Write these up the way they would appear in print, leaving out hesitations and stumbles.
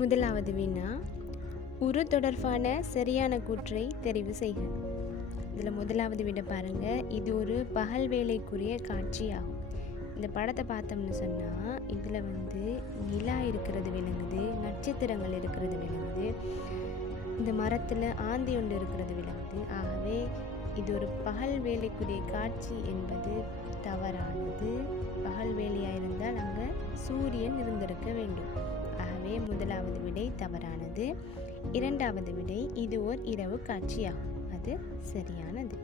முதலாவது வினா, உரு தொடர்பான சரியான கூற்றை தெரிவு செய்க. இதில் முதலாவது விட பாருங்க, இது ஒரு பகல் வேலைக்குரிய காட்சி ஆகும். இந்த படத்தை பார்த்தோம்னு சொன்னால் இதில் நிலா இருக்கிறது விளங்குது, நட்சத்திரங்கள் இருக்கிறது விளங்குது, இந்த மரத்தில் ஆந்தி ஒன்று இருக்கிறது விளங்குது. ஆகவே இது ஒரு பகல் வேலைக்குரிய காட்சி என்பது தவறானது. பகல் வேலையாக இருந்தால் அங்கே சூரியன் இருந்திருக்க வேண்டும். ஆகவே முதலாவது விடை தவறானது. இரண்டாவது விடை, இது ஓர் இரவு காட்சியாகும், அது சரியானது.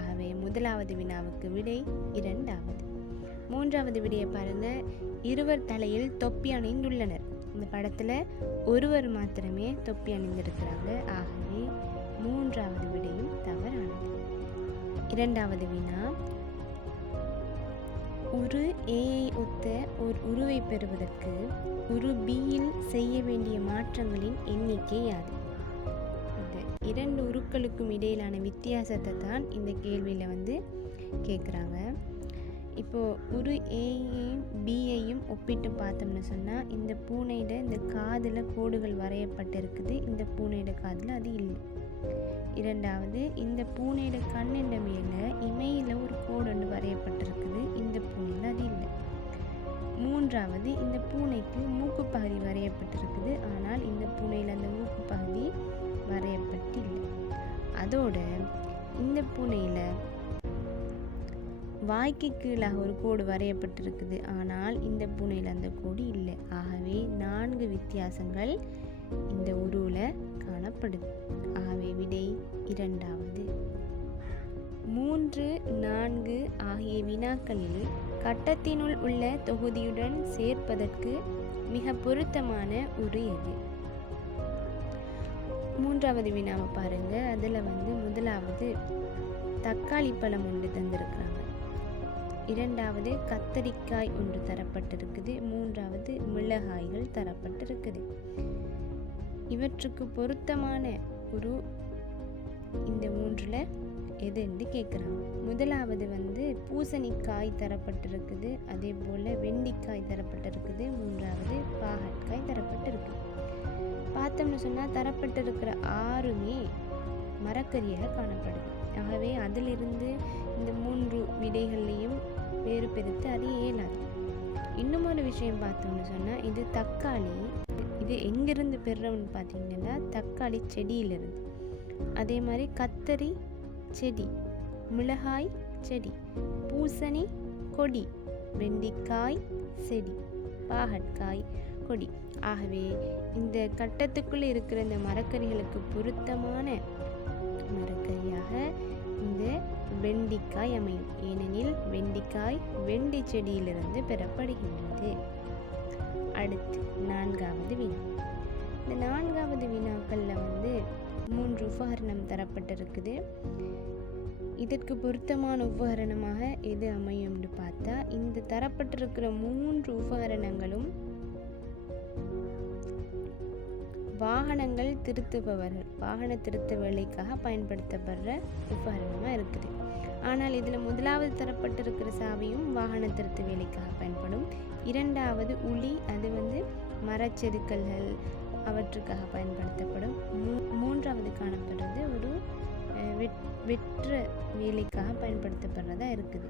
ஆகவே முதலாவது வினாவுக்கு விடை இரண்டாவது. மூன்றாவது விடையை பாருங்க, இருவர் தலையில் தொப்பி அணிந்துள்ளனர். இந்த படத்தில் ஒருவர் மாத்திரமே தொப்பி அணிந்திருக்கிறாங்க. ஆகவே மூன்றாவது விடையும் தவறானது. இரண்டாவது வினா, உரு ஏயை ஒத்த ஒரு உருவை பெறுவதற்கு உரு பியில் செய்ய வேண்டிய மாற்றங்களின் எண்ணிக்கை யாது? இந்த இரண்டு உருக்களுக்கும் இடையிலான வித்தியாசத்தை தான் இந்த கேள்வியில் கேட்குறாங்க. இப்போது உரு ஏயையும் பியையும் ஒப்பிட்டு பார்த்தோம்னு சொன்னால், இந்த பூனையிட இந்த காதில் கோடுகள் வரையப்பட்டிருக்குது, இந்த பூனையிட காதில் அது இல்லை. இரண்டாவது, இந்த பூனையோட கண்ணின் மேலே இமையில் ஒரு கோடு ஒன்று வரையப்பட்டிருக்குது, இந்த பூனையில் அது இல்லை. மூன்றாவது, இந்த பூனைக்கு மூக்கு பகுதி வரையப்பட்டிருக்குது, ஆனால் இந்த பூனையில் அந்த மூக்கு பகுதி வரையப்பட்டில்லை. அதோட இந்த பூனையில் வாய்க்கு கீழாக ஒரு கோடு வரையப்பட்டிருக்குது, ஆனால் இந்த பூனையில் அந்த கோடு இல்லை. ஆகவே 4 வித்தியாசங்கள் இந்த உருவில் காணப்படுது. ஆகவே விடை இரண்டாவது. 3, 4 ஆகிய வினாக்களில் கட்டத்தினுள் உள்ள தொகுதியுடன் சேர்ப்பதற்கு மிக பொருத்தமான உரு எது? மூன்றாவது வினாவை பாருங்க. அதில் முதலாவது தக்காளி பழம் ஒன்று தந்திருக்கிறாங்க, இரண்டாவது கத்தரிக்காய் ஒன்று தரப்பட்டிருக்குது, மூன்றாவது மிளகாய்கள் தரப்பட்டிருக்குது. இவற்றுக்கு பொருத்தமான ஒரு இந்த 3ல் எது என்று கேட்குறாங்க. முதலாவது பூசணிக்காய் தரப்பட்டிருக்குது, அதே போல் வெண்டிக்காய் தரப்பட்டிருக்குது, மூன்றாவது பாகற்காய் தரப்பட்டிருக்குது. பார்த்தோம்னு சொன்னால் தரப்பட்டிருக்கிற 6மே மரக்கறியாக காணப்படுது. ஆகவே அதிலிருந்து இந்த 3 விடைகள்லையும் வேறு பிரித்து அது இயலாது. இன்னும் ஒரு விஷயம் பார்த்தோம்னு சொன்னால், இது தக்காளி, இது எங்கிருந்து பெறுறோம்னு பார்த்தீங்கன்னா தக்காளி செடியிலிருந்து. அதே மாதிரி கத்தரி செடி, மிளகாய் செடி, பூசணி கொடி, வெண்டிக்காய் செடி, பாகற்காய் கொடி. ஆகவே இந்த கட்டத்துக்குள்ளே இருக்கிற இந்த மரக்கறிகளுக்கு பொருத்தமான மரக்கறியாக இந்த வெண்டிக்காய் அமையும். ஏனெனில் வெண்டிக்காய் வெண்டி செடியிலிருந்து பெறப்படுகின்றது. அடுத்து 4வது வினா. இந்த 4வது வினாக்களில் 3 உபகரணம் தரப்பட்டிருக்குது. இதற்கு பொருத்தமான உபகரணமாக எது அமையும்னு பார்த்தா, இந்த தரப்பட்டிருக்கிற 3 உபகரணங்களும் வாகனங்கள் திருத்துபவர்கள் வாகன திருத்த வேலைக்காக பயன்படுத்தப்படுற உபகரணமாக இருக்குது. ஆனால் இதில் முதலாவது தரப்பட்டிருக்கிற சாவியும் வாகன திருத்த வேலைக்காக பயன்படும். இரண்டாவது உளி, அது மரச்செதுக்கல்கள் அவற்றுக்காக பயன்படுத்தப்படும். மூன்றாவது காணப்படுறது ஒரு வெற்ற வேலைக்காக பயன்படுத்தப்படுறதா இருக்குது.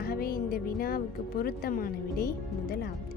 ஆகவே இந்த வினாவுக்கு பொருத்தமான விடை முதலாவது.